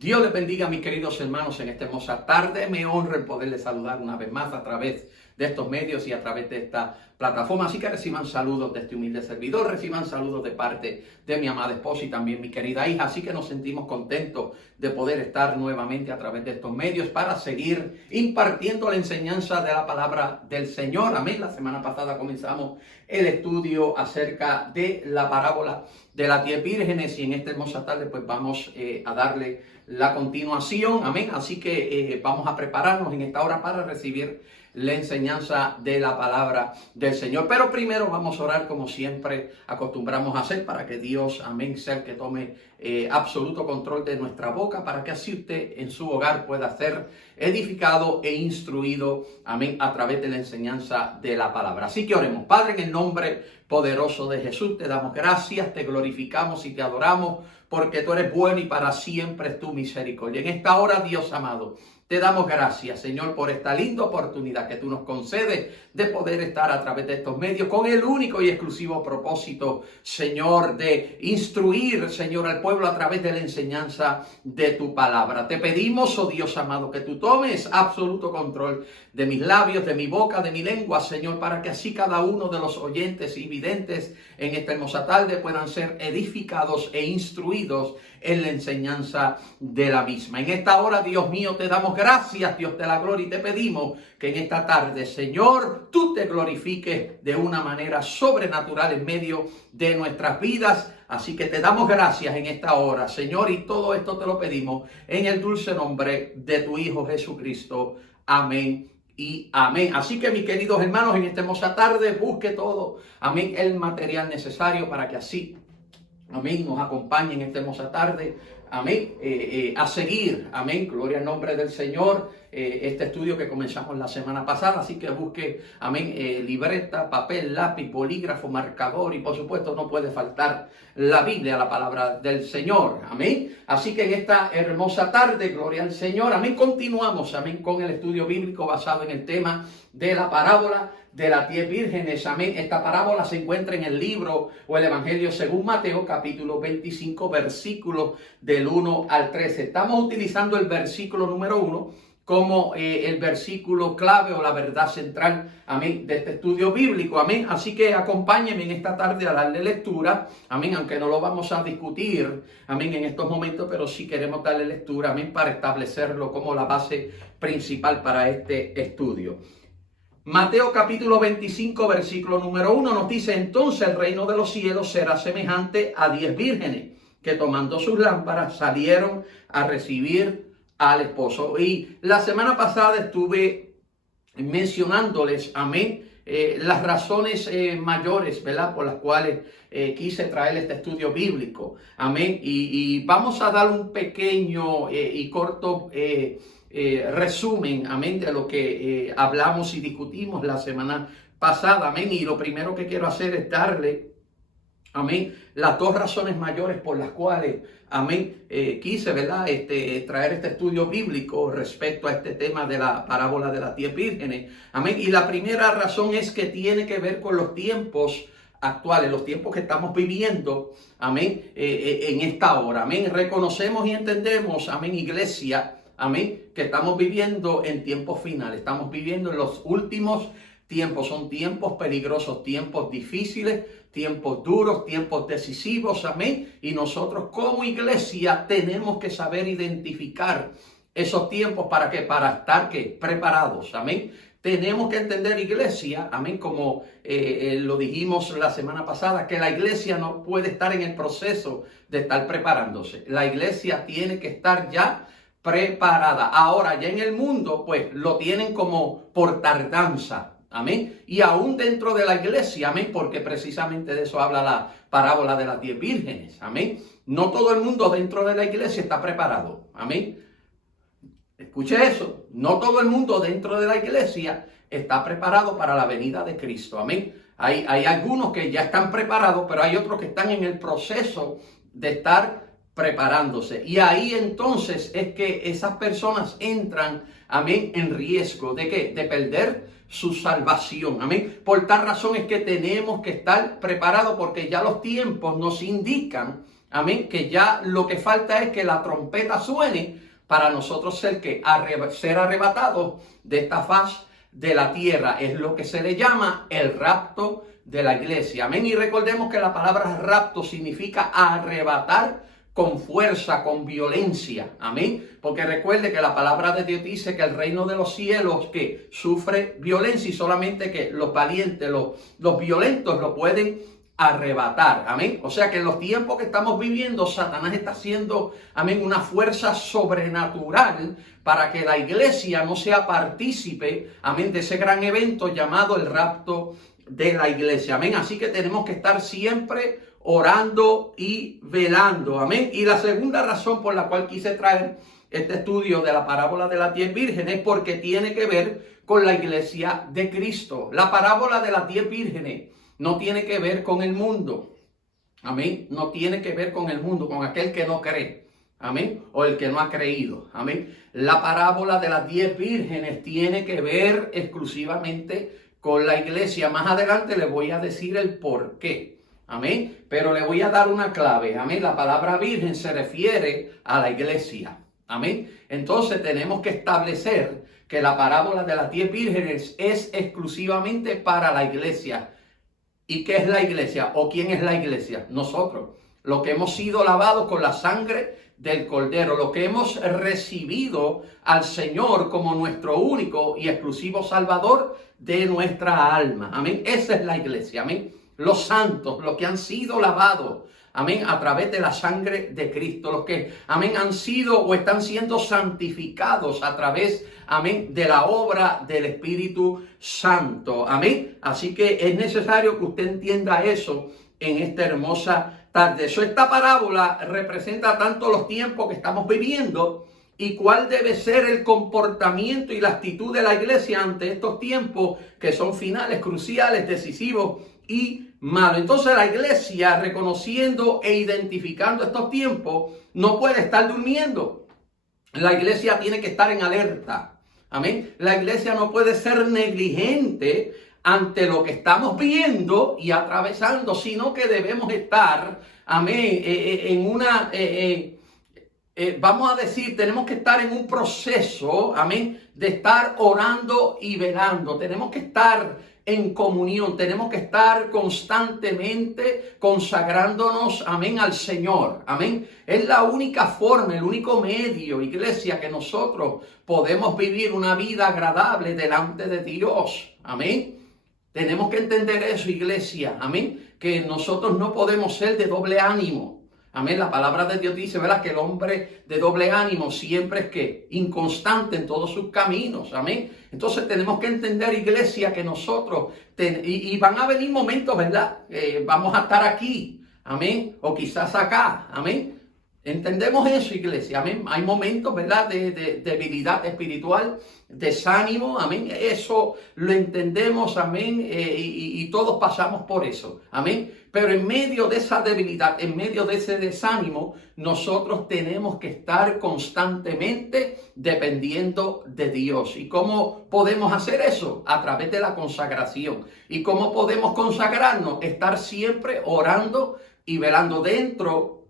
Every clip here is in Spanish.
Dios les bendiga, mis queridos hermanos, en esta hermosa tarde. Me honra el poderles saludar una vez más a través de estos medios y a través de esta plataforma. Así que reciban saludos de este humilde servidor, reciban saludos de parte de mi amada esposa y también mi querida hija. Así que nos sentimos contentos de poder estar nuevamente a través de estos medios para seguir impartiendo la enseñanza de la palabra del Señor. Amén. La semana pasada comenzamos el estudio acerca de la parábola de las 10 vírgenes y en esta hermosa tarde pues vamos a darle la continuación. Amén. Así que vamos a prepararnos en esta hora para recibir la enseñanza de la palabra del Señor. Pero primero vamos a orar como siempre acostumbramos a hacer para que Dios, amén, sea el que tome absoluto control de nuestra boca, para que así usted en su hogar pueda ser edificado e instruido, amén, a través de la enseñanza de la palabra. Así que oremos. Padre, en el nombre poderoso de Jesús, te damos gracias, te glorificamos y te adoramos, porque tú eres bueno y para siempre es tu misericordia. En esta hora, Dios amado, te damos gracias, Señor, por esta linda oportunidad que tú nos concedes de poder estar a través de estos medios con el único y exclusivo propósito, Señor, de instruir, Señor, al pueblo a través de la enseñanza de tu palabra. Te pedimos, oh Dios amado, que tú tomes absoluto control de mis labios, de mi boca, de mi lengua, Señor, para que así cada uno de los oyentes y videntes en esta hermosa tarde puedan ser edificados e instruidos en la enseñanza de la misma. En esta hora, Dios mío, te damos gracias, Dios de la gloria, y te pedimos que en esta tarde, Señor, tú te glorifiques de una manera sobrenatural en medio de nuestras vidas. Así que te damos gracias en esta hora, Señor, y todo esto te lo pedimos en el dulce nombre de tu Hijo Jesucristo. Amén y amén. Así que, mis queridos hermanos, en esta hermosa tarde busque todo, amén, el material necesario para que así, amén, nos acompañe en esta hermosa tarde, amén, a seguir, amén, gloria al nombre del Señor, este estudio que comenzamos la semana pasada. Así que busque, amén, libreta, papel, lápiz, bolígrafo, marcador y por supuesto no puede faltar la Biblia, la palabra del Señor, amén. Así que en esta hermosa tarde, gloria al Señor, amén, continuamos, amén, con el estudio bíblico basado en el tema de la parábola de las 10 vírgenes, amén. Esta parábola se encuentra en el libro o el Evangelio según Mateo, capítulo 25, versículos del 1 al 13. Estamos utilizando el versículo número 1 como el versículo clave o la verdad central, amén, de este estudio bíblico, amén. Así que acompáñenme en esta tarde a darle lectura, amén, aunque no lo vamos a discutir, amén, en estos momentos, pero sí queremos darle lectura, amén, para establecerlo como la base principal para este estudio. Mateo capítulo 25, versículo número 1 nos dice: entonces el reino de los cielos será semejante a 10 vírgenes que tomando sus lámparas salieron a recibir al esposo. Y la semana pasada estuve mencionándoles, amén, las razones mayores, ¿verdad?, por las cuales quise traer este estudio bíblico, amén. Y vamos a dar un pequeño y corto resumen, amén, de lo que hablamos y discutimos la semana pasada, amén. Y lo primero que quiero hacer es darle, amén, las dos razones mayores por las cuales, amén, quise, ¿verdad?, traer este estudio bíblico respecto a este tema de la parábola de las 10 vírgenes, amén. Y la primera razón es que tiene que ver con los tiempos actuales, los tiempos que estamos viviendo, amén, en esta hora, amén. Reconocemos y entendemos, amén, iglesia, amén, que estamos viviendo en tiempos finales, estamos viviendo en los últimos tiempos. Son tiempos peligrosos, tiempos difíciles, tiempos duros, tiempos decisivos, amén. Y nosotros como iglesia tenemos que saber identificar esos tiempos. ¿Para qué? Para estar, ¿qué?, preparados, amén. Tenemos que entender, iglesia, amén, como lo dijimos la semana pasada, que la iglesia no puede estar en el proceso de estar preparándose. La iglesia tiene que estar ya preparada. Ahora, ya en el mundo, pues, lo tienen como por tardanza, amén. Y aún dentro de la iglesia, amén, porque precisamente de eso habla la parábola de las 10 vírgenes, amén. No todo el mundo dentro de la iglesia está preparado, amén. Escuche eso, no todo el mundo dentro de la iglesia está preparado para la venida de Cristo, amén. Hay algunos que ya están preparados, pero hay otros que están en el proceso de estar preparándose. Y ahí entonces es que esas personas entran, amén, en riesgo de ¿qué? De perder su salvación, amén. Por tal razón es que tenemos que estar preparados, porque ya los tiempos nos indican, amén, que ya lo que falta es que la trompeta suene para nosotros ser arrebatados de esta faz de la tierra. Es lo que se le llama el rapto de la iglesia. Amén. Y recordemos que la palabra rapto significa arrebatar con fuerza, con violencia. Amén. Porque recuerde que la palabra de Dios dice que el reino de los cielos que sufre violencia y solamente que los valientes, los violentos lo pueden arrebatar. Amén. O sea que en los tiempos que estamos viviendo, Satanás está haciendo, amén, una fuerza sobrenatural para que la iglesia no sea partícipe, amén, de ese gran evento llamado el rapto de la iglesia. Amén. Así que tenemos que estar siempre orando y velando. Amén. Y la segunda razón por la cual quise traer este estudio de la parábola de las 10 vírgenes es porque tiene que ver con la iglesia de Cristo. La parábola de las 10 vírgenes no tiene que ver con el mundo. Amén. No tiene que ver con el mundo, con aquel que no cree. Amén. O el que no ha creído. Amén. La parábola de las 10 vírgenes tiene que ver exclusivamente con la iglesia. Más adelante les voy a decir el por qué. Amén. Pero le voy a dar una clave. Amén. La palabra virgen se refiere a la iglesia. Amén. Entonces tenemos que establecer que la parábola de las 10 vírgenes es exclusivamente para la iglesia. ¿Y qué es la iglesia? ¿O quién es la iglesia? Nosotros. Los que hemos sido lavados con la sangre del Cordero. Los que hemos recibido al Señor como nuestro único y exclusivo Salvador de nuestra alma. Amén. Esa es la iglesia. Amén. Los santos, los que han sido lavados, amén, a través de la sangre de Cristo, los que, amén, han sido o están siendo santificados a través, amén, de la obra del Espíritu Santo, amén. Así que es necesario que usted entienda eso en esta hermosa tarde. Esta parábola representa tanto los tiempos que estamos viviendo y cuál debe ser el comportamiento y la actitud de la iglesia ante estos tiempos que son finales, cruciales, decisivos y malo. Entonces la iglesia, reconociendo e identificando estos tiempos, no puede estar durmiendo. La iglesia tiene que estar en alerta. Amén. La iglesia no puede ser negligente ante lo que estamos viendo y atravesando, sino que debemos estar, amén, en una, vamos a decir, tenemos que estar en un proceso, amén, de estar orando y velando. Tenemos que estar en comunión, tenemos que estar constantemente consagrándonos, amén, al Señor, amén. Es la única forma, el único medio, iglesia, que nosotros podemos vivir una vida agradable delante de Dios, amén. Tenemos que entender eso, iglesia, amén, que nosotros no podemos ser de doble ánimo. Amén. La palabra de Dios dice, ¿verdad?, que el hombre de doble ánimo siempre es que inconstante en todos sus caminos. Amén. Entonces tenemos que entender, iglesia, que nosotros, y van a venir momentos, ¿verdad? Vamos a estar aquí. Amén. O quizás acá. Amén. Entendemos eso, iglesia. Amén. Hay momentos, ¿verdad?, de debilidad espiritual, desánimo. Amén. Eso lo entendemos. Amén. Y todos pasamos por eso. Amén. Pero en medio de esa debilidad, en medio de ese desánimo, nosotros tenemos que estar constantemente dependiendo de Dios. ¿Y cómo podemos hacer eso? A través de la consagración. ¿Y cómo podemos consagrarnos? Estar siempre orando y velando dentro,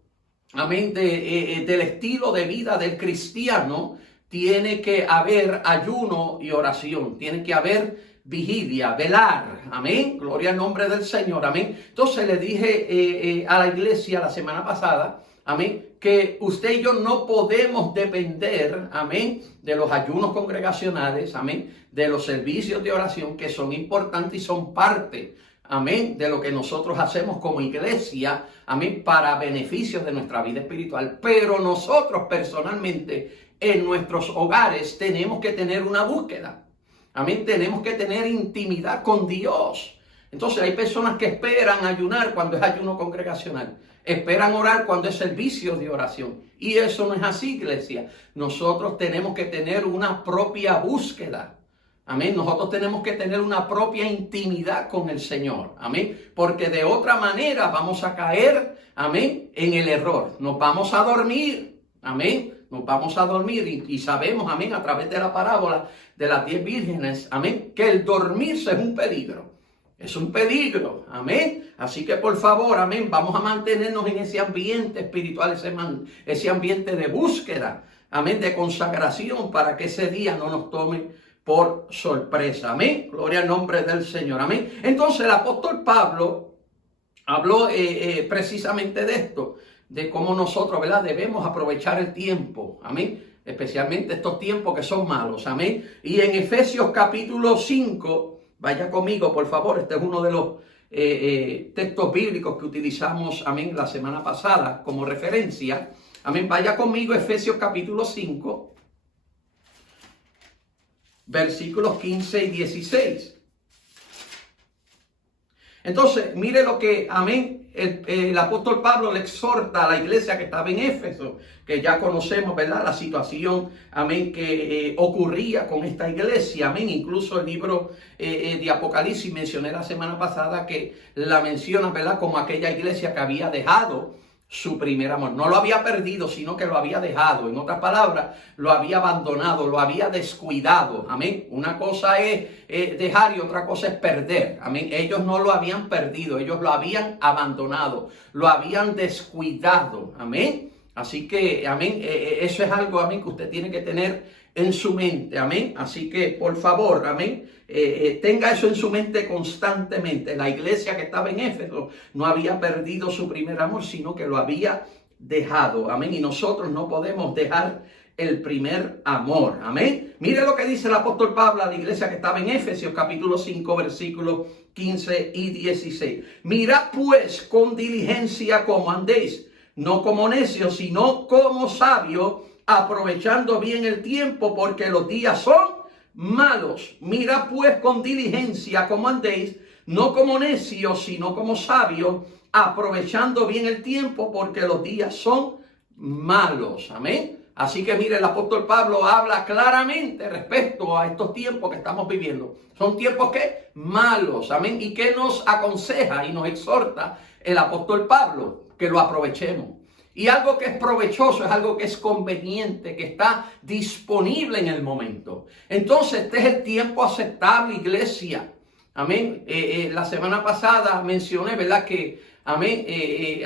amén, del estilo de vida del cristiano. Tiene que haber ayuno y oración. Tiene que haber vigilia, velar, amén, gloria al nombre del Señor, amén. Entonces le dije a la iglesia la semana pasada, amén, que usted y yo no podemos depender, amén, de los ayunos congregacionales, amén, de los servicios de oración que son importantes y son parte, amén, de lo que nosotros hacemos como iglesia, amén, para beneficios de nuestra vida espiritual. Pero nosotros personalmente en nuestros hogares tenemos que tener una búsqueda. Amén, tenemos que tener intimidad con Dios. Entonces hay personas que esperan ayunar cuando es ayuno congregacional. Esperan orar cuando es servicio de oración. Y eso no es así, iglesia. Nosotros tenemos que tener una propia búsqueda. Amén. Nosotros tenemos que tener una propia intimidad con el Señor. Amén. Porque de otra manera vamos a caer, amén, en el error. Nos vamos a dormir. Amén. Nos vamos a dormir y sabemos, amén, a través de la parábola de las 10 vírgenes, amén, que el dormirse es un peligro. Es un peligro, amén. Así que por favor, amén, vamos a mantenernos en ese ambiente espiritual, ese ambiente de búsqueda, amén, de consagración, para que ese día no nos tome por sorpresa, amén. Gloria al nombre del Señor, amén. Entonces el apóstol Pablo habló precisamente de esto, de cómo nosotros, ¿verdad?, debemos aprovechar el tiempo, amén, especialmente estos tiempos que son malos, amén. Y en Efesios capítulo 5, vaya conmigo, por favor, este es uno de los textos bíblicos que utilizamos, amén, la semana pasada como referencia, amén. Vaya conmigo, Efesios capítulo 5, versículos 15 y 16. Entonces, mire lo que, amén, el apóstol Pablo le exhorta a la iglesia que estaba en Éfeso, que ya conocemos, ¿verdad?, la situación, amén, que ocurría con esta iglesia, amén. Incluso el libro de Apocalipsis, mencioné la semana pasada que la menciona, ¿verdad?, como aquella iglesia que había dejado su primer amor. No lo había perdido, sino que lo había dejado. En otras palabras, lo había abandonado, lo había descuidado. Amén. Una cosa es dejar y otra cosa es perder. Amén. Ellos no lo habían perdido, ellos lo habían abandonado, lo habían descuidado. Amén. Así que, amén, eso es algo, amén, que usted tiene que tener en su mente, amén. Así que, por favor, amén, tenga eso en su mente constantemente. La iglesia que estaba en Éfeso no había perdido su primer amor, sino que lo había dejado, amén. Y nosotros no podemos dejar el primer amor, amén. Mire lo que dice el apóstol Pablo a la iglesia que estaba en Efesios capítulo 5, versículos 15 y 16. Mirad pues con diligencia cómo andéis, no como necios, sino como sabios, aprovechando bien el tiempo, porque los días son malos. Mirad pues con diligencia cómo andéis, no como necios, sino como sabios, aprovechando bien el tiempo, porque los días son malos. Amén. Así que mire, el apóstol Pablo habla claramente respecto a estos tiempos que estamos viviendo. Son tiempos que malos. Amén. ¿Y qué nos aconseja y nos exhorta el apóstol Pablo? Que lo aprovechemos. Y algo que es provechoso es algo que es conveniente, que está disponible en el momento. Entonces, este es el tiempo aceptable, iglesia. Amén. La semana pasada mencioné, ¿verdad?, que, amén,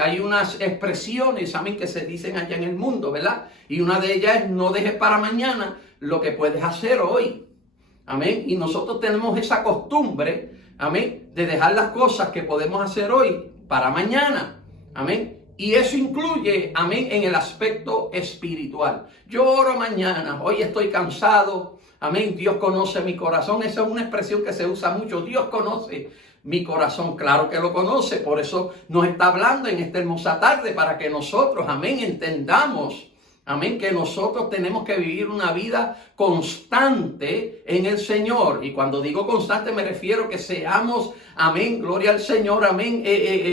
hay unas expresiones, amén, que se dicen allá en el mundo, ¿verdad? Y una de ellas es: no dejes para mañana lo que puedes hacer hoy. Amén. Y nosotros tenemos esa costumbre, amén, de dejar las cosas que podemos hacer hoy para mañana. Amén. Y eso incluye, amén, en el aspecto espiritual. Yo oro mañana, hoy estoy cansado, amén, Dios conoce mi corazón. Esa es una expresión que se usa mucho. Dios conoce mi corazón, claro que lo conoce. Por eso nos está hablando en esta hermosa tarde, para que nosotros, amén, entendamos, amén, que nosotros tenemos que vivir una vida constante en el Señor. Y cuando digo constante me refiero que seamos, amén, gloria al Señor, amén,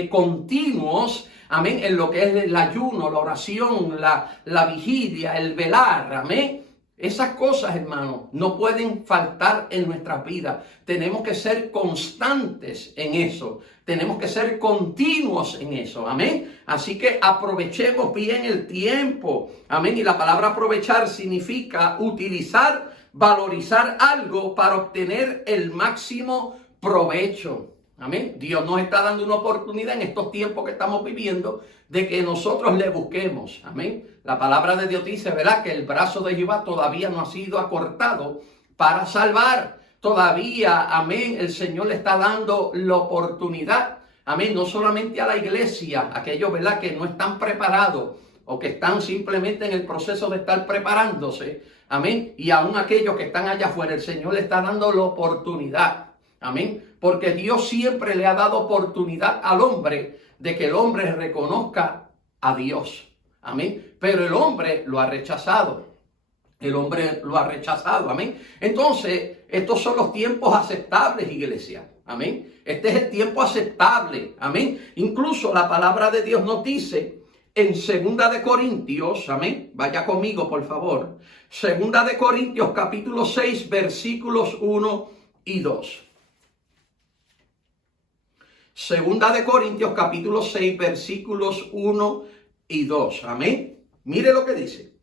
continuos, amén, en lo que es el ayuno, la oración, la vigilia, el velar, amén. Esas cosas, hermanos, no pueden faltar en nuestras vidas. Tenemos que ser constantes en eso. Tenemos que ser continuos en eso, amén. Así que aprovechemos bien el tiempo, amén. Y la palabra aprovechar significa utilizar, valorizar algo para obtener el máximo provecho. Amén. Dios nos está dando una oportunidad en estos tiempos que estamos viviendo de que nosotros le busquemos. Amén. La palabra de Dios dice, ¿verdad?, que el brazo de Jehová todavía no ha sido acortado para salvar. Todavía, amén, el Señor le está dando la oportunidad. Amén. No solamente a la iglesia, aquellos, ¿verdad?, que no están preparados o que están simplemente en el proceso de estar preparándose. Amén. Y aún aquellos que están allá afuera, el Señor le está dando la oportunidad. Amén. Porque Dios siempre le ha dado oportunidad al hombre de que el hombre reconozca a Dios. Amén. Pero el hombre lo ha rechazado. El hombre lo ha rechazado. Amén. Entonces, estos son los tiempos aceptables, iglesia. Amén. Este es el tiempo aceptable. Amén. Incluso la palabra de Dios nos dice en 2 de Corintios, amén. Vaya conmigo, por favor. 2 de Corintios, capítulo 6, versículos 1 y 2. 2 de Corintios capítulo 6 versículos 1 y 2. Amén. Mire lo que dice.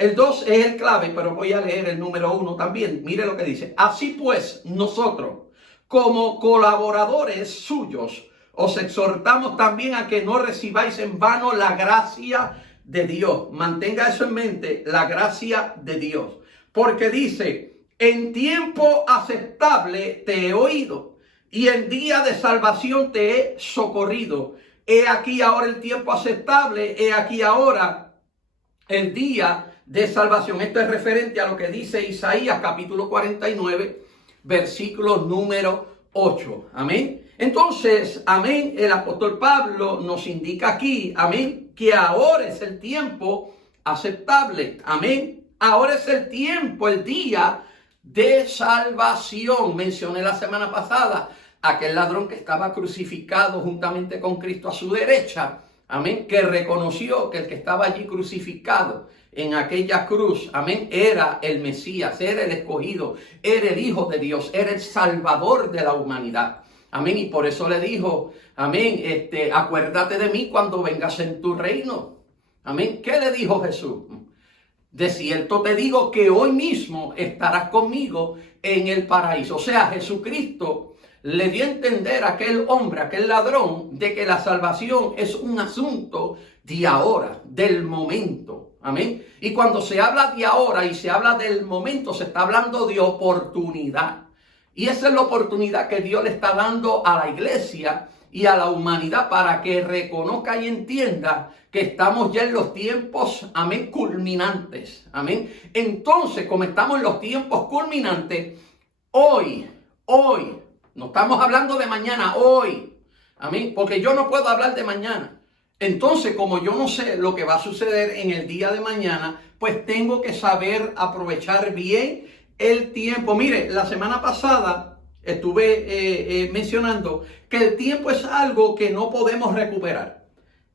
El 2 es el clave, pero voy a leer el número 1 también. Mire lo que dice. Así pues, nosotros, como colaboradores suyos, os exhortamos también a que no recibáis en vano la gracia de Dios. Mantenga eso en mente, la gracia de Dios. Porque dice, en tiempo aceptable te he oído y en día de salvación te he socorrido. He aquí ahora el tiempo aceptable, he aquí ahora el día de salvación. Esto es referente a lo que dice Isaías capítulo 49, versículo número 8. Amén. Entonces, amén, el apóstol Pablo nos indica aquí, amén, que ahora es el tiempo aceptable. Amén. Ahora es el tiempo, el día de salvación. Mencioné la semana pasada aquel ladrón que estaba crucificado juntamente con Cristo a su derecha. Amén, que reconoció que el que estaba allí crucificado en aquella cruz, amén, era el Mesías, era el escogido, era el Hijo de Dios, era el Salvador de la humanidad. Amén, y por eso le dijo, amén, acuérdate de mí cuando vengas en tu reino. Amén, ¿qué le dijo Jesús? De cierto te digo que hoy mismo estarás conmigo en el paraíso. O sea, Jesucristo le dio a entender a aquel hombre, a aquel ladrón, de que la salvación es un asunto de ahora, del momento. Amén. Y cuando se habla de ahora y se habla del momento, se está hablando de oportunidad. Y esa es la oportunidad que Dios le está dando a la iglesia y a la humanidad para que reconozca y entienda que estamos ya en los tiempos, amén, culminantes. Amén. Entonces, como estamos en los tiempos culminantes, hoy, no estamos hablando de mañana, hoy. Amén. Porque yo no puedo hablar de mañana. Entonces, como yo no sé lo que va a suceder en el día de mañana, pues tengo que saber aprovechar bien el tiempo. Mire, la semana pasada estuve mencionando que el tiempo es algo que no podemos recuperar.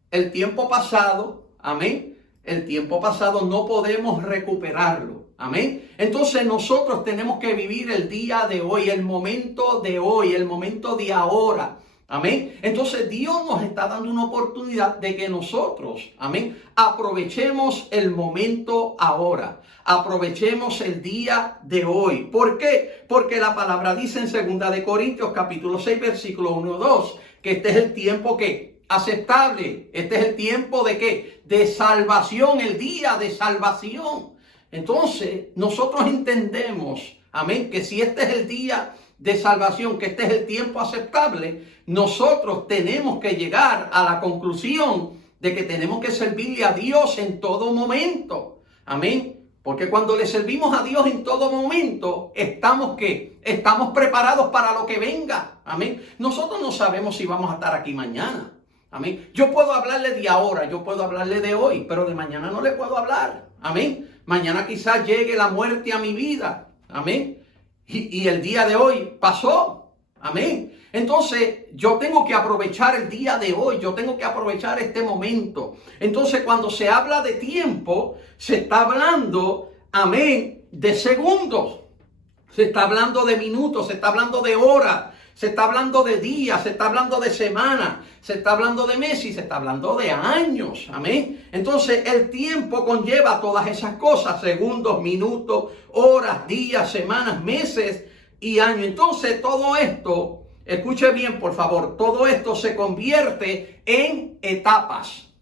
El tiempo pasado, amén, el tiempo pasado no podemos recuperarlo. Amén. Entonces nosotros tenemos que vivir el día de hoy, el momento de hoy, el momento de ahora. Amén. Entonces Dios nos está dando una oportunidad de que nosotros, amén, aprovechemos el momento ahora. Aprovechemos el día de hoy. ¿Por qué? Porque la palabra dice en 2 Corintios capítulo 6 versículo 1-2 que este es el tiempo que aceptable. Este es el tiempo de ¿qué? De salvación, el día de salvación. Entonces nosotros entendemos, amén, que si este es el día de salvación, que este es el tiempo aceptable, nosotros tenemos que llegar a la conclusión de que tenemos que servirle a Dios en todo momento. Amén. Porque cuando le servimos a Dios en todo momento, estamos ¿qué? Estamos preparados para lo que venga. Amén. Nosotros no sabemos si vamos a estar aquí mañana. Amén. Yo puedo hablarle de ahora, yo puedo hablarle de hoy, pero de mañana no le puedo hablar. Amén. Mañana quizás llegue la muerte a mi vida. Amén. Y el día de hoy pasó. Amén. Entonces yo tengo que aprovechar el día de hoy. Yo tengo que aprovechar este momento. Entonces cuando se habla de tiempo, se está hablando, amén, de segundos. Se está hablando de minutos, se está hablando de horas. Se está hablando de días, se está hablando de semanas, se está hablando de meses, se está hablando de años. Amén. Entonces el tiempo conlleva todas esas cosas, segundos, minutos, horas, días, semanas, meses y años. Entonces todo esto, escuche bien por favor, todo esto se convierte en etapas.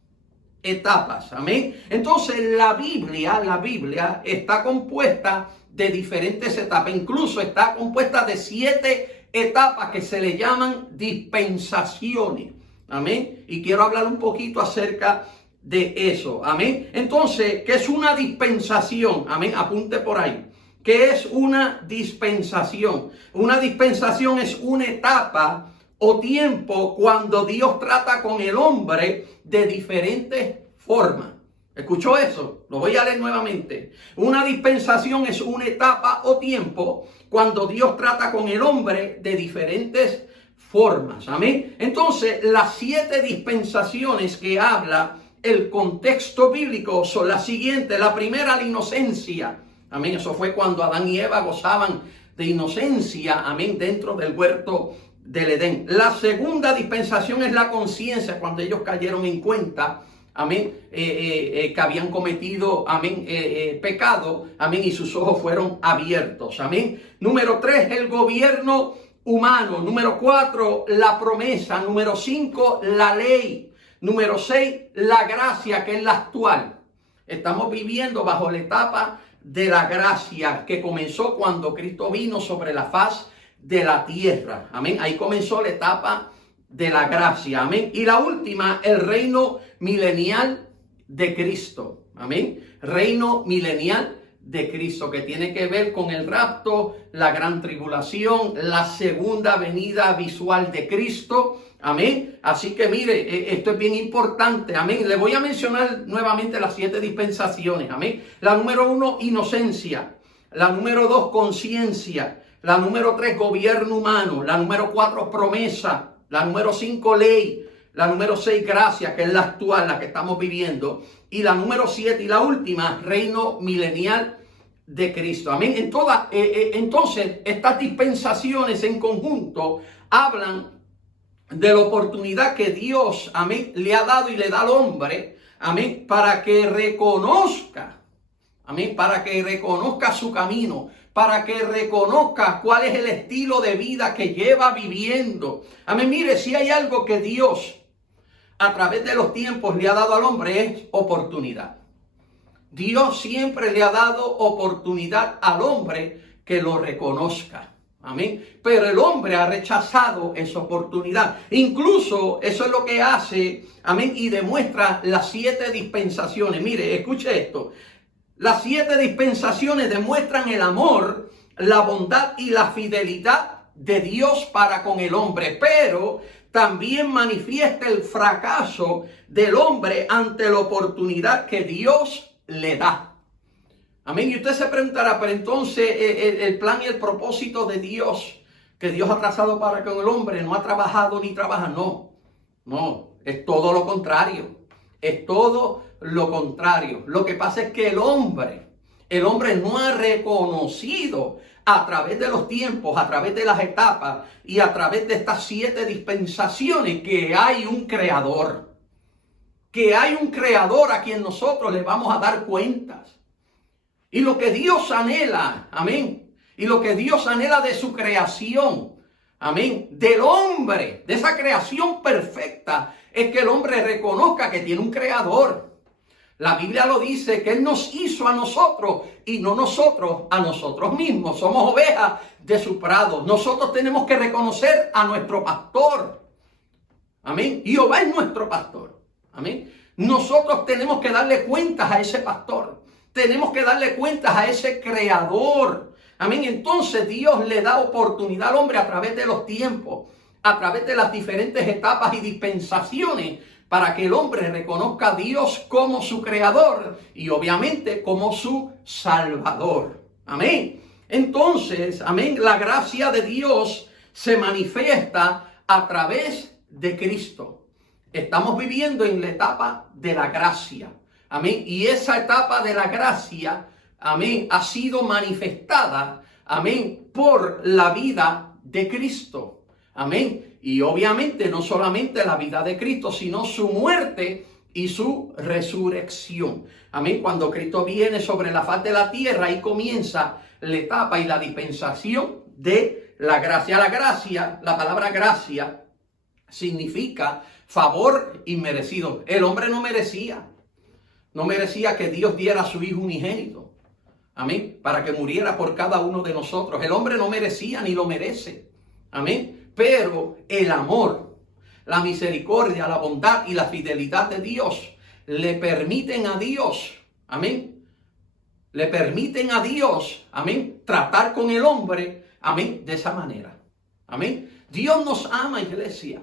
Etapas, amén. Entonces la Biblia está compuesta de diferentes etapas, incluso está compuesta de 7 etapas que se le llaman dispensaciones. Amén. Y quiero hablar un poquito acerca de eso. Amén. Entonces, ¿qué es una dispensación? Amén. Apunte por ahí. ¿Qué es una dispensación? Una dispensación es una etapa o tiempo cuando Dios trata con el hombre de diferentes formas. ¿Escuchó eso? Lo voy a leer nuevamente. Una dispensación es una etapa o tiempo cuando Dios trata con el hombre de diferentes formas. Amén. Entonces, las 7 dispensaciones que habla el contexto bíblico son las siguientes. La primera, la inocencia. Amén. Eso fue cuando Adán y Eva gozaban de inocencia. Amén. Dentro del huerto del Edén. La segunda dispensación es la conciencia, cuando ellos cayeron en cuenta, amén, que habían cometido, amén, pecado, amén, y sus ojos fueron abiertos, amén. Número 3, el gobierno humano. Número 4, la promesa. Número 5, la ley. Número 6, la gracia, que es la actual. Estamos viviendo bajo la etapa de la gracia que comenzó cuando Cristo vino sobre la faz de la tierra. Amén. Ahí comenzó la etapa de la gracia. Amén. Y la última, el reino milenial de Cristo. Amén. Reino milenial de Cristo, que tiene que ver con el rapto, la gran tribulación, la segunda venida visual de Cristo. Amén. Así que mire, esto es bien importante. Amén. Le voy a mencionar nuevamente las 7 dispensaciones. Amén. La número 1, inocencia. La número 2, conciencia. La número 3, gobierno humano. La número 4, promesa. La número 5, ley. La número 6, gracia, que es la actual, la que estamos viviendo. Y la número 7 y la última, reino milenial de Cristo. Amén. Entonces, estas dispensaciones en conjunto hablan de la oportunidad que Dios, amén, le ha dado y le da al hombre, amén, para que reconozca, amén, para que reconozca su camino, para que reconozca cuál es el estilo de vida que lleva viviendo. Amén, mire, si hay algo que Dios a través de los tiempos le ha dado al hombre es oportunidad. Dios siempre le ha dado oportunidad al hombre que lo reconozca. Amén. Pero el hombre ha rechazado esa oportunidad. Incluso eso es lo que hace, amén, y demuestra las 7 dispensaciones. Mire, escuche esto. Las 7 dispensaciones demuestran el amor, la bondad y la fidelidad de Dios para con el hombre. Pero también manifiesta el fracaso del hombre ante la oportunidad que Dios le da. Amén. Y usted se preguntará, pero entonces el plan y el propósito de Dios, que Dios ha trazado para con el hombre, no ha trabajado ni trabaja. No, es todo lo contrario. Es todo lo contrario. Lo que pasa es que el hombre no ha reconocido a través de los tiempos, a través de las etapas y a través de estas 7 dispensaciones que hay un creador. Que hay un creador a quien nosotros le vamos a dar cuentas. Y lo que Dios anhela, amén, y lo que Dios anhela de su creación, amén, del hombre, de esa creación perfecta, es que el hombre reconozca que tiene un creador. La Biblia lo dice, que Él nos hizo a nosotros y no nosotros a nosotros mismos. Somos ovejas de su prado. Nosotros tenemos que reconocer a nuestro pastor. Amén. Jehová es nuestro pastor. Amén. Nosotros tenemos que darle cuentas a ese pastor. Tenemos que darle cuentas a ese creador. Amén. Entonces Dios le da oportunidad al hombre a través de los tiempos, a través de las diferentes etapas y dispensaciones, para que el hombre reconozca a Dios como su creador y obviamente como su salvador. Amén. Entonces, amén, la gracia de Dios se manifiesta a través de Cristo. Estamos viviendo en la etapa de la gracia. Amén. Y esa etapa de la gracia, amén, ha sido manifestada, amén, por la vida de Cristo. Amén. Y obviamente no solamente la vida de Cristo, sino su muerte y su resurrección. Amén. Cuando Cristo viene sobre la faz de la tierra, ahí comienza la etapa y la dispensación de la gracia. La gracia, la palabra gracia, significa favor inmerecido. El hombre no merecía que Dios diera a su Hijo unigénito. Amén. Para que muriera por cada uno de nosotros. El hombre no merecía ni lo merece. Amén. Pero el amor, la misericordia, la bondad y la fidelidad de Dios le permiten a Dios, amén, le permiten a Dios, amén, tratar con el hombre, amén, de esa manera. Amén. Dios nos ama, iglesia.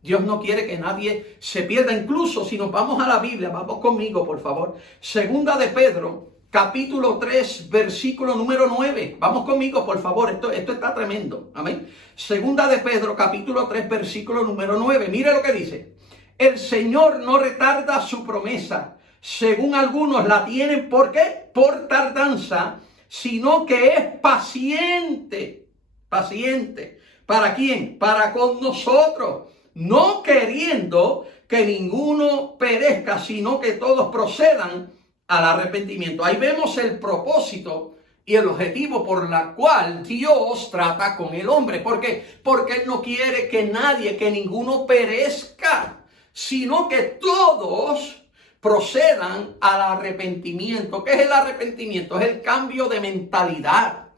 Dios no quiere que nadie se pierda. Incluso si nos vamos a la Biblia, vamos conmigo, por favor. Segunda de Pedro, capítulo 3, versículo número 9. Vamos conmigo, por favor. Esto está tremendo. Amén. Segunda de Pedro, capítulo 3, versículo número 9. Mire lo que dice. El Señor no retarda su promesa, según algunos la tienen. ¿Por qué? Por tardanza, sino que es paciente. Paciente. ¿Para quién? Para con nosotros. No queriendo que ninguno perezca, sino que todos procedan al arrepentimiento. Ahí vemos el propósito y el objetivo por la cual Dios trata con el hombre. ¿Por qué? Porque Él no quiere que nadie, que ninguno perezca, sino que todos procedan al arrepentimiento. ¿Qué es el arrepentimiento? Es el cambio de mentalidad.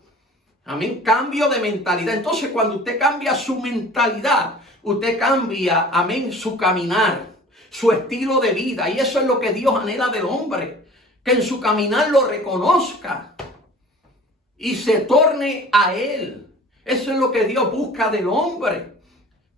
Amén. Cambio de mentalidad. Entonces, cuando usted cambia su mentalidad, usted cambia, amén, su caminar, su estilo de vida. Y eso es lo que Dios anhela del hombre. Que en su caminar lo reconozca y se torne a Él. Eso es lo que Dios busca del hombre.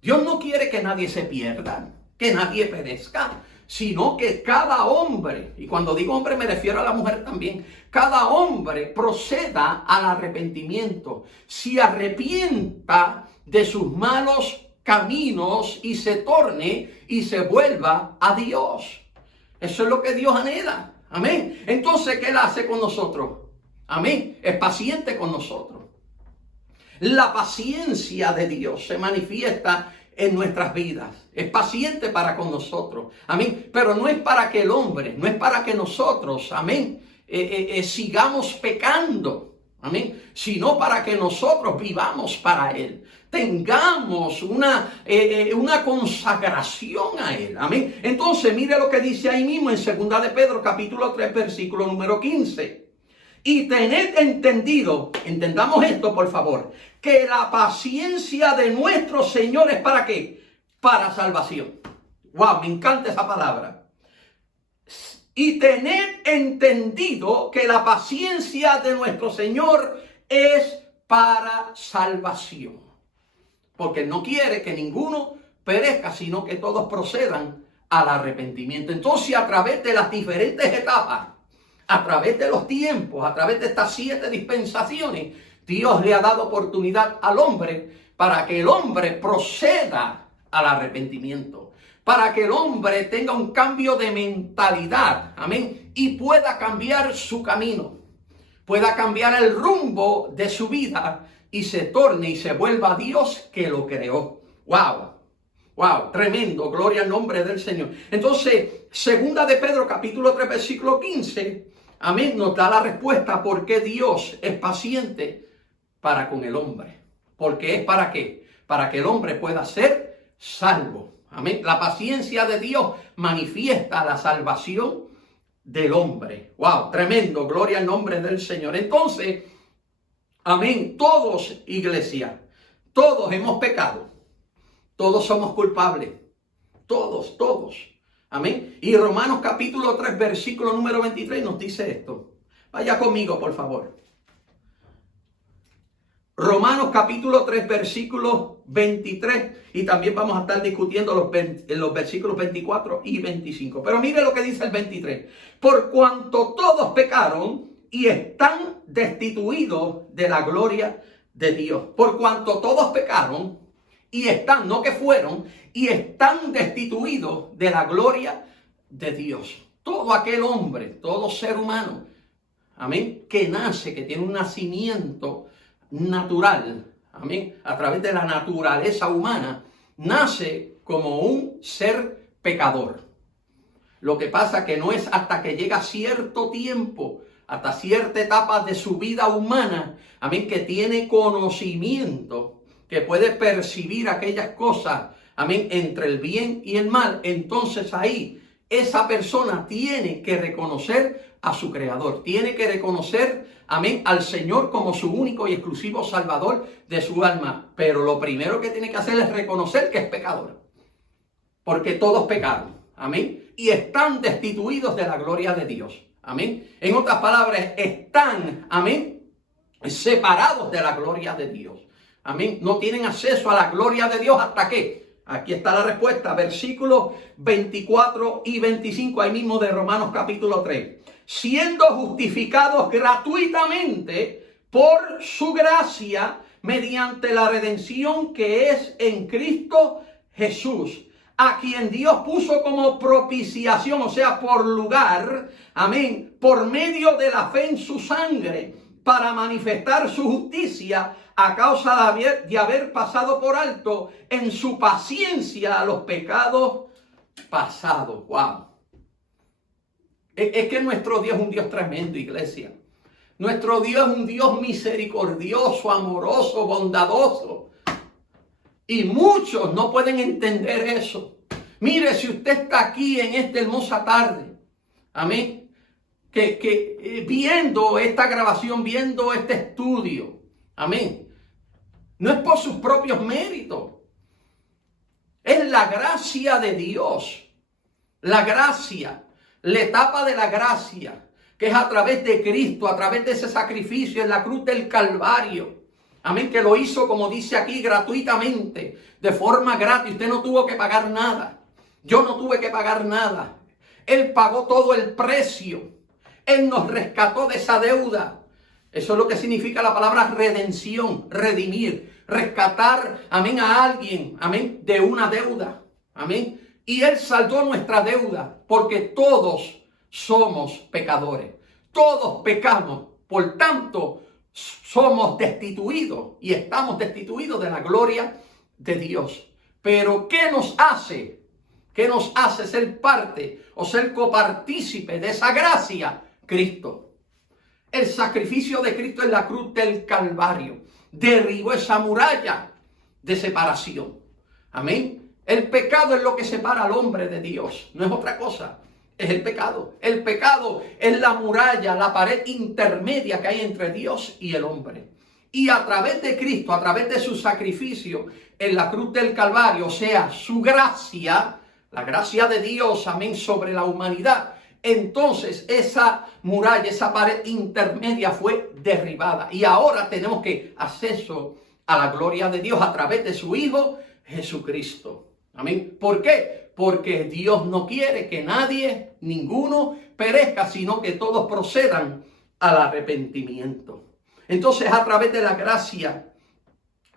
Dios no quiere que nadie se pierda, que nadie perezca, sino que cada hombre, y cuando digo hombre me refiero a la mujer también, cada hombre proceda al arrepentimiento, se arrepienta de sus malos caminos y se torne y se vuelva a Dios. Eso es lo que Dios anhela. Amén. Entonces, ¿qué Él hace con nosotros? Amén. Es paciente con nosotros. La paciencia de Dios se manifiesta en nuestras vidas. Es paciente para con nosotros. Amén. Pero no es para que el hombre, no es para que nosotros, amén, sigamos pecando. Amén. Sino para que nosotros vivamos para Él. Tengamos una consagración a Él. Amén. Entonces, mire lo que dice ahí mismo en 2 de Pedro, capítulo 3, versículo número 15. Y tened entendido, entendamos esto por favor, que la paciencia de nuestro Señor es ¿para qué? Para salvación. Wow, me encanta esa palabra. Y tened entendido que la paciencia de nuestro Señor es para salvación. Porque no quiere que ninguno perezca, sino que todos procedan al arrepentimiento. Entonces, a través de las diferentes etapas, a través de los tiempos, a través de estas 7 dispensaciones, Dios le ha dado oportunidad al hombre para que el hombre proceda al arrepentimiento, para que el hombre tenga un cambio de mentalidad, amén, y pueda cambiar su camino, pueda cambiar el rumbo de su vida y se torne y se vuelva a Dios que lo creó. ¡Wow! ¡Wow! Tremendo, gloria al nombre del Señor. Entonces, 2 de Pedro, capítulo 3, versículo 15, amén, nos da la respuesta por qué Dios es paciente para con el hombre. Porque es para qué? Para que el hombre pueda ser salvo. Amén. La paciencia de Dios manifiesta la salvación del hombre. ¡Wow! Tremendo, gloria al nombre del Señor. Entonces, amén, todos, iglesia, todos hemos pecado. Todos somos culpables. Todos, todos. Amén. Y Romanos capítulo 3, versículo número 23 nos dice esto. Vaya conmigo, por favor. Romanos capítulo 3, versículo 23. Y también vamos a estar discutiendo los versículos 24 y 25. Pero mire lo que dice el 23. Por cuanto todos pecaron y están destituidos de la gloria de Dios. Por cuanto todos pecaron y están, no que fueron, y están destituidos de la gloria de Dios. Todo aquel hombre, todo ser humano, amén, que nace, que tiene un nacimiento natural, amén, a través de la naturaleza humana, nace como un ser pecador. Lo que pasa que no es hasta que llega cierto tiempo, hasta cierta etapa de su vida humana, amén, que tiene conocimiento, que puede percibir aquellas cosas, amén, entre el bien y el mal. Entonces ahí esa persona tiene que reconocer a su Creador, tiene que reconocer, amén, al Señor como su único y exclusivo Salvador de su alma. Pero lo primero que tiene que hacer es reconocer que es pecador, porque todos pecaron, amén, y están destituidos de la gloria de Dios, amén. En otras palabras, están, amén, separados de la gloria de Dios. Amén. No tienen acceso a la gloria de Dios hasta que. Aquí está la respuesta. Versículos 24 y 25. Ahí mismo de Romanos capítulo 3. Siendo justificados gratuitamente por su gracia mediante la redención que es en Cristo Jesús. A quien Dios puso como propiciación, o sea, por lugar. Amén. Por medio de la fe en su sangre. Para manifestar su justicia a causa de haber pasado por alto en su paciencia los pecados pasado. ¡Wow! Es que nuestro Dios es un Dios tremendo, iglesia. Nuestro Dios es un Dios misericordioso, amoroso, bondadoso. Y muchos no pueden entender eso. Mire, si usted está aquí en esta hermosa tarde, amén, que viendo esta grabación, viendo este estudio, amén, no es por sus propios méritos. Es la gracia de Dios. La gracia, la etapa de la gracia, que es a través de Cristo, a través de ese sacrificio en la cruz del Calvario. Amén, que lo hizo, como dice aquí, gratuitamente, de forma gratis. Usted no tuvo que pagar nada. Yo no tuve que pagar nada. Él pagó todo el precio. Él nos rescató de esa deuda. Eso es lo que significa la palabra redención, redimir, rescatar, amén, a alguien, amén, de una deuda, amén. Y Él saldó nuestra deuda, porque todos somos pecadores, todos pecamos, por tanto, somos destituidos y estamos destituidos de la gloria de Dios. Pero ¿qué nos hace? ¿Qué nos hace ser parte o ser copartícipe de esa gracia? Cristo. El sacrificio de Cristo en la cruz del Calvario derribó esa muralla de separación. Amén. El pecado es lo que separa al hombre de Dios. No es otra cosa. Es el pecado. El pecado es la muralla, la pared intermedia que hay entre Dios y el hombre. Y a través de Cristo, a través de su sacrificio en la cruz del Calvario, o sea, su gracia, la gracia de Dios, amén, sobre la humanidad, entonces esa muralla, esa pared intermedia fue derribada. Y ahora tenemos que acceso a la gloria de Dios a través de su Hijo Jesucristo. Amén. ¿Por qué? Porque Dios no quiere que nadie, ninguno, perezca, sino que todos procedan al arrepentimiento. Entonces, a través de la gracia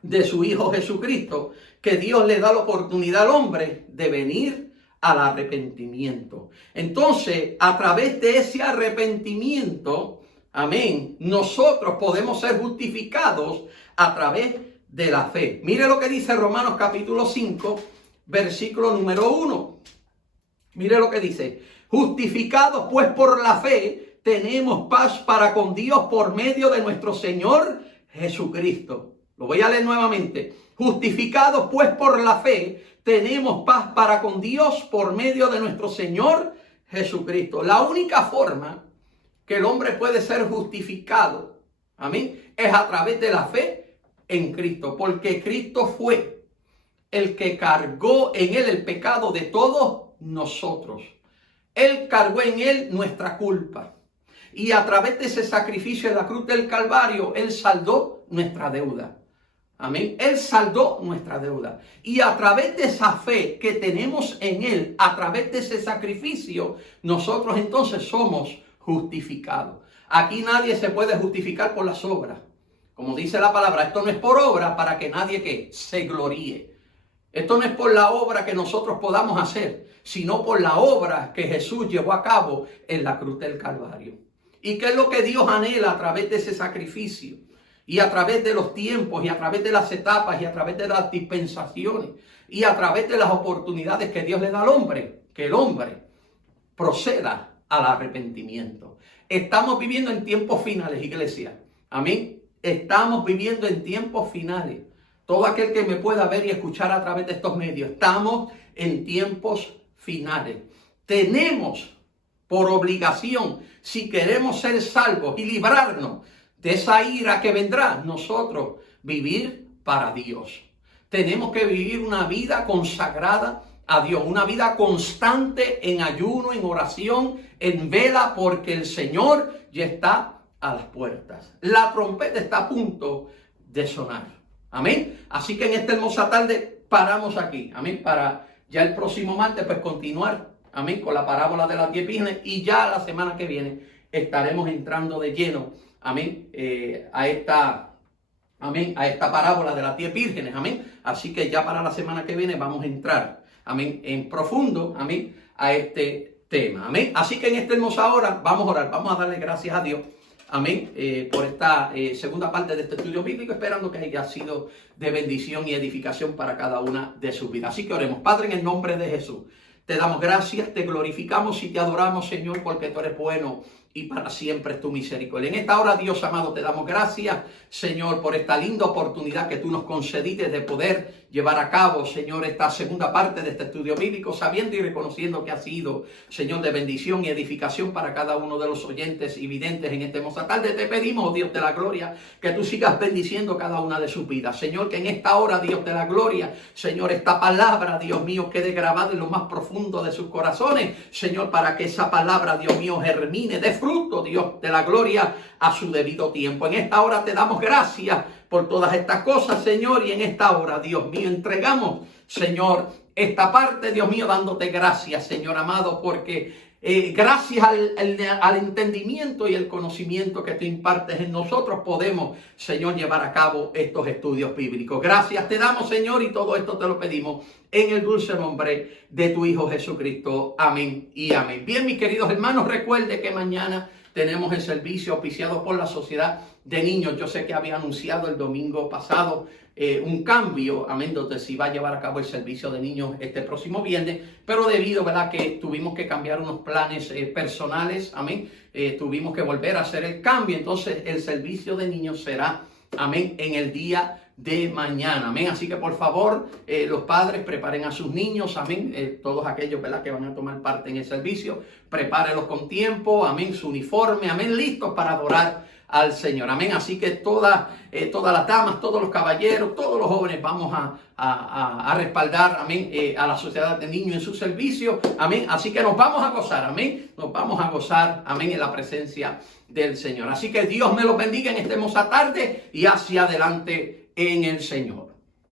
de su Hijo Jesucristo, que Dios le da la oportunidad al hombre de venir al arrepentimiento. Entonces, a través de ese arrepentimiento, amén, nosotros podemos ser justificados a través de la fe. Mire lo que dice Romanos capítulo 5, versículo número 1. Mire lo que dice: justificados pues por la fe, tenemos paz para con Dios por medio de nuestro Señor Jesucristo. Lo voy a leer nuevamente. Justificados pues por la fe, tenemos paz para con Dios por medio de nuestro Señor Jesucristo. La única forma que el hombre puede ser justificado, amén, es a través de la fe en Cristo. Porque Cristo fue el que cargó en Él el pecado de todos nosotros. Él cargó en Él nuestra culpa. Y a través de ese sacrificio en la cruz del Calvario, Él saldó nuestra deuda. Amén. Él saldó nuestra deuda. Y a través de esa fe que tenemos en Él, a través de ese sacrificio, nosotros entonces somos justificados. Aquí nadie se puede justificar por las obras. Como dice la palabra, esto no es por obra para que nadie que se gloríe. Esto no es por la obra que nosotros podamos hacer, sino por la obra que Jesús llevó a cabo en la cruz del Calvario. ¿Y qué es lo que Dios anhela a través de ese sacrificio? Y a través de los tiempos, y a través de las etapas, y a través de las dispensaciones, y a través de las oportunidades que Dios le da al hombre, que el hombre proceda al arrepentimiento. Estamos viviendo en tiempos finales, iglesia. Amén. Estamos viviendo en tiempos finales. Todo aquel que me pueda ver y escuchar a través de estos medios, estamos en tiempos finales. Tenemos por obligación, si queremos ser salvos y librarnos de esa ira que vendrá, nosotros vivir para Dios. Tenemos que vivir una vida consagrada a Dios, una vida constante en ayuno, en oración, en vela, porque el Señor ya está a las puertas. La trompeta está a punto de sonar. Amén. Así que en esta hermosa tarde paramos aquí. Amén. Para ya el próximo martes pues continuar. Amén. Con la parábola de las 10 vírgenes. Y ya la semana que viene estaremos entrando de lleno. Amén. A esta parábola de las 10 vírgenes. Amén. Así que ya para la semana que viene vamos a entrar. Amén. En profundo. Amén. A este tema. Amén. Así que en esta hermosa hora vamos a orar. Vamos a darle gracias a Dios. Amén, por esta segunda parte de este estudio bíblico, esperando que haya sido de bendición y edificación para cada una de sus vidas. Así que oremos. Padre, en el nombre de Jesús, Te damos gracias, te glorificamos y te adoramos, Señor, porque tú eres bueno y para siempre es tu misericordia. En esta hora, Dios amado, te damos gracias, Señor, por esta linda oportunidad que tú nos concediste de poder llevar a cabo, Señor, esta segunda parte de este estudio bíblico, sabiendo y reconociendo que ha sido, Señor, de bendición y edificación para cada uno de los oyentes y videntes en este hermosa tarde. Te pedimos, Dios de la gloria, que tú sigas bendiciendo cada una de sus vidas. Señor, que en esta hora, Dios de la gloria, Señor, esta palabra, Dios mío, quede grabada en lo más profundo de sus corazones, Señor, para que esa palabra, Dios mío, germine, dé fruto, Dios de la gloria, a su debido tiempo. En esta hora te damos gracias por todas estas cosas, Señor, y en esta hora, Dios mío, entregamos, Señor, esta parte, Dios mío, dándote gracias, Señor amado, porque gracias al entendimiento y el conocimiento que tú impartes en nosotros, podemos, Señor, llevar a cabo estos estudios bíblicos. Gracias te damos, Señor, y todo esto te lo pedimos en el dulce nombre de tu Hijo Jesucristo. Amén y amén. Bien, mis queridos hermanos, recuerde que mañana tenemos el servicio auspiciado por la Sociedad de Niños. Yo sé que había anunciado el domingo pasado un cambio, amén, donde se va a llevar a cabo el servicio de niños este próximo viernes, pero debido, ¿verdad?, que tuvimos que cambiar unos planes personales, amén, tuvimos que volver a hacer el cambio. Entonces el servicio de niños será, amén, en el día de mañana, amén. Así que por favor, los padres preparen a sus niños, amén, todos aquellos, ¿verdad?, que van a tomar parte en el servicio, prepárenlos con tiempo, amén, su uniforme, amén, listos para adorar al Señor, amén. Así que todas las damas, todos los caballeros, todos los jóvenes vamos a respaldar, amén, a la Sociedad de Niños en su servicio, amén. Así que nos vamos a gozar, amén, nos vamos a gozar, amén, en la presencia del Señor. Así que Dios me los bendiga en esta hermosa tarde y hacia adelante en el Señor.